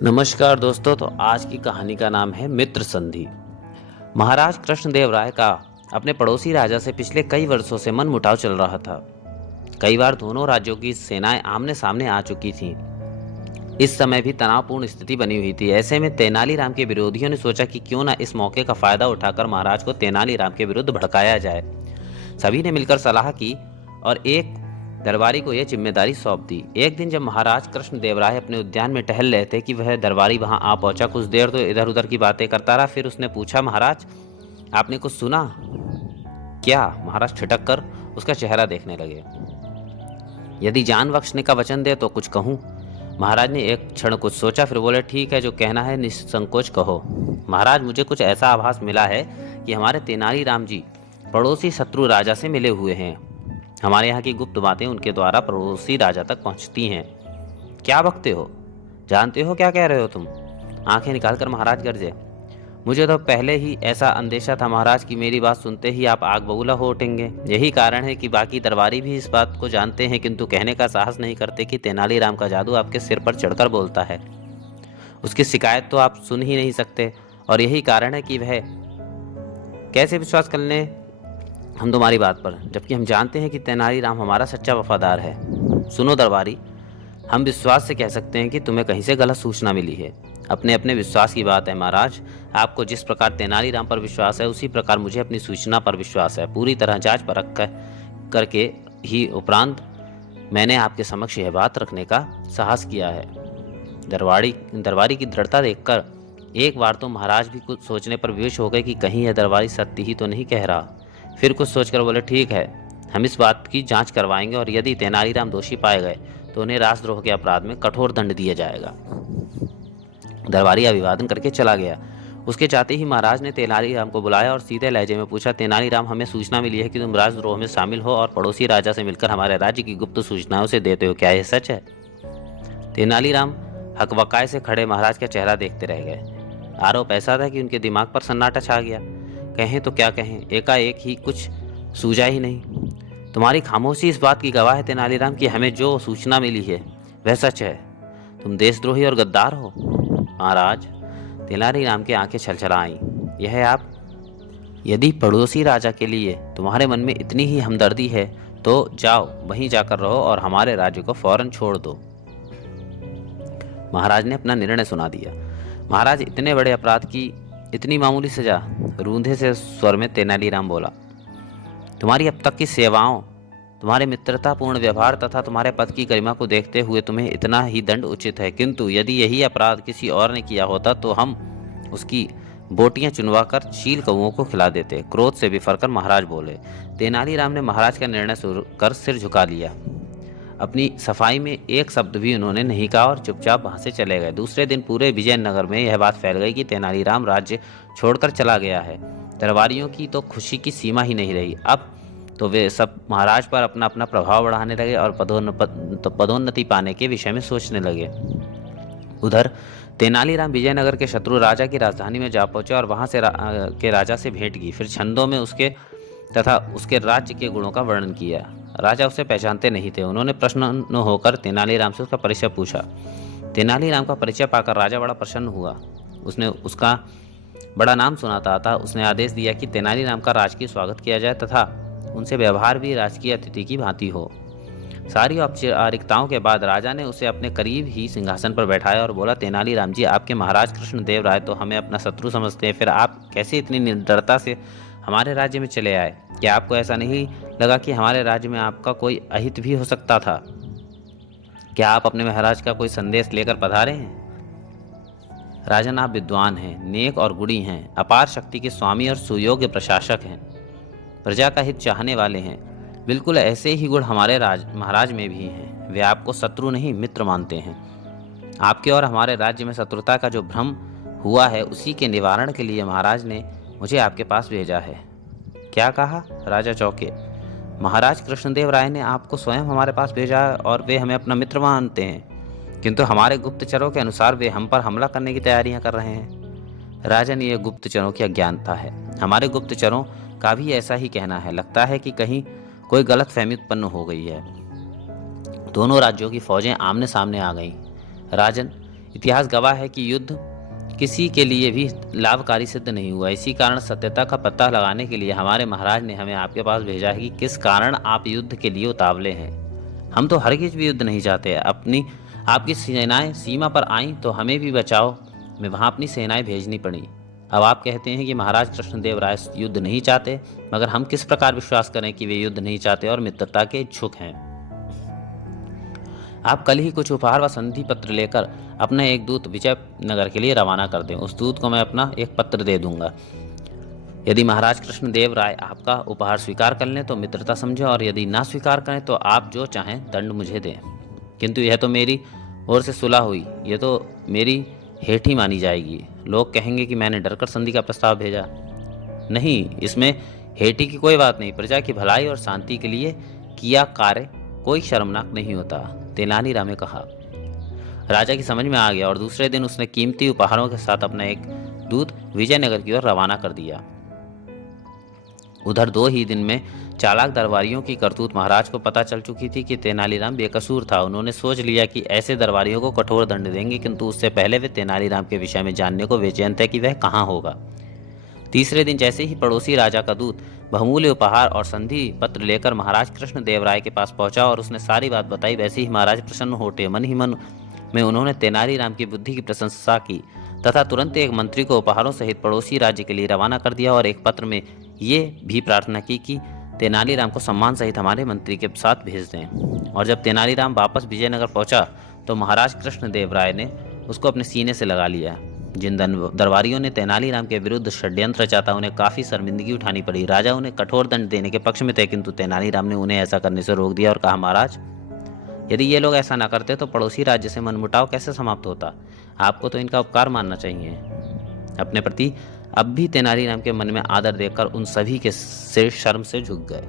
नमस्कार दोस्तों। तो आज की कहानी का नाम है मित्र संधि। महाराज कृष्णदेव राय का अपने पड़ोसी राजा से पिछले कई वर्षों से मनमुटाव चल रहा था। कई बार दोनों राज्यों की सेनाएं आमने सामने आ चुकी थीं। इस समय भी तनावपूर्ण स्थिति बनी हुई थी। ऐसे में तेनालीराम के विरोधियों ने सोचा कि क्यों ना इस मौके का फायदा उठाकर महाराज को तेनालीराम के विरुद्ध भड़काया जाए। सभी ने मिलकर सलाह की और एक दरबारी को यह जिम्मेदारी सौंप दी। एक दिन जब महाराज कृष्णदेव राय अपने उद्यान में टहल रहे थे कि वह दरबारी वहां आ पहुंचा। कुछ देर तो इधर उधर की बातें करता रहा। फिर उसने पूछा, महाराज आपने कुछ सुना क्या? महाराज ठिठक कर उसका चेहरा देखने लगे। यदि जान बख्शने का वचन दे तो कुछ कहूं। महाराज ने एक क्षण कुछ सोचा, फिर बोले, ठीक है, जो कहना है निसंकोच कहो। महाराज, मुझे कुछ ऐसा आभास मिला है कि हमारे तेनालीराम जी पड़ोसी शत्रु राजा से मिले हुए हैं। हमारे यहाँ की गुप्त बातें उनके द्वारा पड़ोसी राजा तक पहुँचती हैं। क्या बकते हो? जानते हो क्या कह रहे हो तुम? आंखें निकालकर महाराज गरजे। मुझे तो पहले ही ऐसा अंदेशा था महाराज कि मेरी बात सुनते ही आप आग बबूला हो उठेंगे। यही कारण है कि बाकी दरबारी भी इस बात को जानते हैं, किंतु कहने का साहस नहीं करते कि तेनालीराम का जादू आपके सिर पर चढ़कर बोलता है। उसकी शिकायत तो आप सुन ही नहीं सकते, और यही कारण है कि वह कैसे विश्वास कर लें हम तुम्हारी बात पर, जबकि हम जानते हैं कि तेनालीराम हमारा सच्चा वफादार है। सुनो दरबारी, हम विश्वास से कह सकते हैं कि तुम्हें कहीं से गलत सूचना मिली है। अपने अपने विश्वास की बात है महाराज। आपको जिस प्रकार तेनालीराम पर विश्वास है, उसी प्रकार मुझे अपनी सूचना पर विश्वास है। पूरी तरह जांच परख करके ही उपरांत मैंने आपके समक्ष यह बात रखने का साहस किया है। दरबारी की दृढ़ता देखकर एक बार तो महाराज भी कुछ सोचने पर विवश हो गए कि कहीं यह दरबारी सत्य ही तो नहीं कह रहा। फिर कुछ सोचकर बोले, ठीक है, हम इस बात की जांच करवाएंगे, और यदि तेनालीराम दोषी पाए गए तो उन्हें राजद्रोह के अपराध में कठोर दंड दिया जाएगा। दरबारी अभिवादन करके चला गया। उसके जाते ही महाराज ने तेनालीराम को बुलाया और सीधे लहजे में पूछा, तेनालीराम, हमें सूचना मिली है कि तुम राजद्रोह में शामिल हो और पड़ोसी राजा से मिलकर हमारे राज्य की गुप्त सूचनाओं से देते हो। क्या यह सच है? तेनालीराम हकबकाए से खड़े महाराज का चेहरा देखते रह गए। आरोप ऐसा था कि उनके दिमाग पर सन्नाटा छा गया। कहें तो क्या कहें, एकाएक ही कुछ सूझा ही नहीं। तुम्हारी खामोशी इस बात की गवाह है तेनालीराम कि हमें जो सूचना मिली है वह सच है। तुम देशद्रोही और गद्दार हो। महाराज, तेनालीराम की आंखें छलछलाईं। यह आप, यदि पड़ोसी राजा के लिए तुम्हारे मन में इतनी ही हमदर्दी है तो जाओ, वहीं जाकर रहो और हमारे राज्य को फौरन छोड़ दो। महाराज ने अपना निर्णय सुना दिया। महाराज, इतने बड़े अपराध की इतनी मामूली सजा? रूंधे से स्वर में तेनालीराम बोला, तुम्हारी अब तक की सेवाओं, तुम्हारे मित्रतापूर्ण व्यवहार तथा तुम्हारे पद की गरिमा को देखते हुए तुम्हें इतना ही दंड उचित है, किंतु यदि यही अपराध किसी और ने किया होता तो हम उसकी बोटियां चुनवा कर चील कौओं को खिला देते। क्रोध से बिफरकर महाराज बोले। तेनालीराम ने महाराज का निर्णय सुनकर सिर झुका लिया। अपनी सफाई में एक शब्द भी उन्होंने नहीं कहा और चुपचाप वहां से चले गए। दूसरे दिन पूरे विजयनगर में यह बात फैल गई कि तेनालीराम राज्य छोड़कर चला गया है। दरबारियों की तो खुशी की सीमा ही नहीं रही। अब तो वे सब महाराज पर अपना अपना प्रभाव बढ़ाने लगे और पदोन्नति पाने के विषय में सोचने लगे। उधर तेनालीराम विजयनगर के शत्रु राजा की राजधानी में जा पहुंचे और वहां से के राजा से भेंट की। फिर छंदों में उसके तथा उसके राज्य के गुणों का वर्णन किया। राजा उसे पहचानते नहीं थे। उन्होंने प्रसन्न होकर तेनालीराम से उसका परिचय पूछा। तेनालीराम का परिचय पाकर राजा बड़ा प्रसन्न हुआ। उसने उसका बड़ा नाम सुनाता था। उसने आदेश दिया कि तेनालीराम का राजकीय स्वागत किया जाए तथा उनसे व्यवहार भी राजकीय अतिथि की भांति हो। सारी औपचारिकताओं के बाद राजा ने उसे अपने करीब ही सिंहासन पर बैठाया और बोला, तेनालीराम जी, आपके महाराज कृष्णदेव राय तो हमें अपना शत्रु समझते हैं, फिर आप कैसे इतनी निर्दयता से हमारे राज्य में चले आए? क्या आपको ऐसा नहीं लगा कि हमारे राज्य में आपका कोई अहित भी हो सकता था? क्या आप अपने महाराज का कोई संदेश लेकर पधारे हैं? राजन, आप विद्वान हैं, नेक और गुणी हैं, अपार शक्ति के स्वामी और सुयोग्य प्रशासक हैं, प्रजा का हित चाहने वाले हैं। बिल्कुल ऐसे ही गुण हमारे महाराज में भी हैं। वे आपको शत्रु नहीं मित्र मानते हैं। आपके और हमारे राज्य में शत्रुता का जो भ्रम हुआ है, उसी के निवारण के लिए महाराज ने मुझे आपके पास भेजा है। क्या कहा? राजा चौंके। महाराज कृष्णदेव राय ने आपको स्वयं हमारे पास भेजा है और वे हमें अपना मित्र मानते हैं, किंतु हमारे गुप्तचरों के अनुसार वे हम पर हमला करने की तैयारियां कर रहे हैं। राजन, ये गुप्तचरों की अज्ञानता है। हमारे गुप्तचरों का भी ऐसा ही कहना है। लगता है कि कहीं कोई गलतफहमी उत्पन्न हो गई है। दोनों राज्यों की फौजें आमने सामने आ गईं। राजन, इतिहास गवाह है कि युद्ध किसी के लिए भी लाभकारी सिद्ध नहीं हुआ। इसी कारण सत्यता का पता लगाने के लिए हमारे महाराज ने हमें आपके पास भेजा है कि किस कारण आप युद्ध के लिए उतावले हैं। हम तो हरगिज भी युद्ध नहीं चाहते। आपकी सेनाएं सीमा पर आईं तो हमें भी बचाव में वहां अपनी सेनाएं भेजनी पड़ी। अब आप कहते हैं कि महाराज कृष्णदेव राय युद्ध नहीं चाहते, मगर हम किस प्रकार विश्वास करें कि वे युद्ध नहीं चाहते और मित्रता के इच्छुक हैं। आप कल ही कुछ उपहार व संधि पत्र लेकर अपना एक दूत विजयनगर के लिए रवाना कर दें। उस दूत को मैं अपना एक पत्र दे दूंगा। यदि महाराज कृष्णदेव राय आपका उपहार स्वीकार कर लें तो मित्रता समझें, और यदि ना स्वीकार करें तो आप जो चाहें दंड मुझे दें। किंतु यह तो मेरी ओर से सुलह हुई, यह तो मेरी हेठी मानी जाएगी। लोग कहेंगे कि मैंने डरकर संधि का प्रस्ताव भेजा। नहीं, इसमें हेठी की कोई बात नहीं। प्रजा की भलाई और शांति के लिए किया कार्य कोई शर्मनाक नहीं होता, तेनालीराम ने कहा। राजा की समझ में आ गया और दूसरे दिन उसने कीमती उपहारों के साथ अपना एक दूत विजयनगर की ओर रवाना कर दिया। उधर 2 ही दिन में चालाक दरबारियों की करतूत महाराज को पता चल चुकी थी कि तेनालीराम बेकसूर था। उन्होंने सोच लिया कि ऐसे दरबारियों को कठोर दंड देंगे, किंतु उससे पहले वे तेनालीराम के विषय में जानने को बेचैन थे कि वह कहाँ होगा। तीसरे दिन जैसे ही पड़ोसी राजा का दूत बहुमूल्य उपहार और संधि पत्र लेकर महाराज कृष्णदेव राय के पास पहुंचा और उसने सारी बात बताई, वैसे ही महाराज प्रसन्न हो उठे। मन ही मन में उन्होंने तेनालीराम की बुद्धि की प्रशंसा की तथा तुरंत एक मंत्री को उपहारों सहित पड़ोसी राज्य के लिए रवाना कर दिया और एक पत्र में ये भी प्रार्थना की कि तेनालीराम को सम्मान सहित हमारे मंत्री के साथ भेज दें। और जब तेनालीराम वापस विजयनगर पहुंचा तो महाराज कृष्णदेव राय ने उसको अपने सीने से लगा लिया। जिन दरबारियों ने तेनालीराम के विरुद्ध षड्यंत्र रचा था, उन्हें काफी शर्मिंदगी उठानी पड़ी। राजा उन्हें कठोर दंड देने के पक्ष में थे, किंतु तेनालीराम ने उन्हें ऐसा करने से रोक दिया और कहा, महाराज, यदि ये लोग ऐसा न करते तो पड़ोसी राज्य से मनमुटाव कैसे समाप्त होता। आपको तो इनका उपकार मानना चाहिए। अपने प्रति अब भी तेनालीराम के मन में आदर देखकर उन सभी के सिर शर्म से झुक गए।